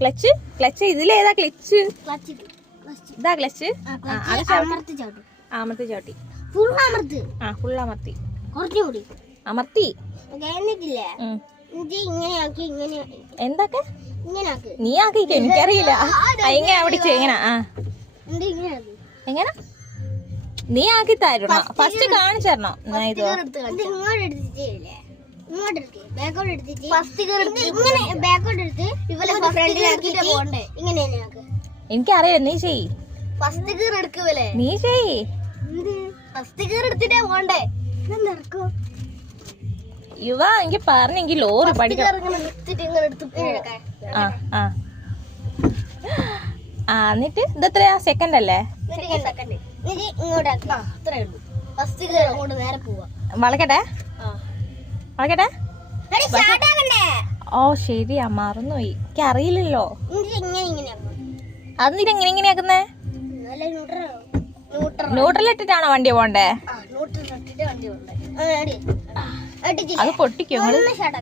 Clutch clutch ഇതിലേതാ clutch? ഇതാ clutch. അമർത്തി ചവിട്ടി. ഫുൾ അമർത്തി. അമർത്തി. എന്തൊക്കെ നീ ആക്കിക്കോ, എനിക്കറിയില്ല. എങ്ങനെ പിടിച്ചു? എങ്ങനെ? എങ്ങനെ നീ ആക്കി തരണോ? ഫസ്റ്റ് കാണിച്ചു തരണോ? ഇത് എനിക്കറിയാം. നീ ചെയ്. നീ ചെയ്. യുവ എനിക്ക് പറഞ്ഞെങ്കിൽ ലോറി പഠിക്കാം. എന്നിട്ട് ഇതെത്രയാ? സെക്കൻഡ് അല്ലേ? വളക്കട്ടെ വളക്കട്ടെ. ഓ ശരിയാ, മറന്നുപോയി. എനിക്ക് അറിയില്ലല്ലോ. അത് നീ എങ്ങനെ ഇങ്ങനെയാക്കുന്നേ? ന്യൂട്രലിട്ടിട്ടാണോ വണ്ടി പോണ്ടേ? അത് പൊട്ടിക്കോ നിങ്ങള്?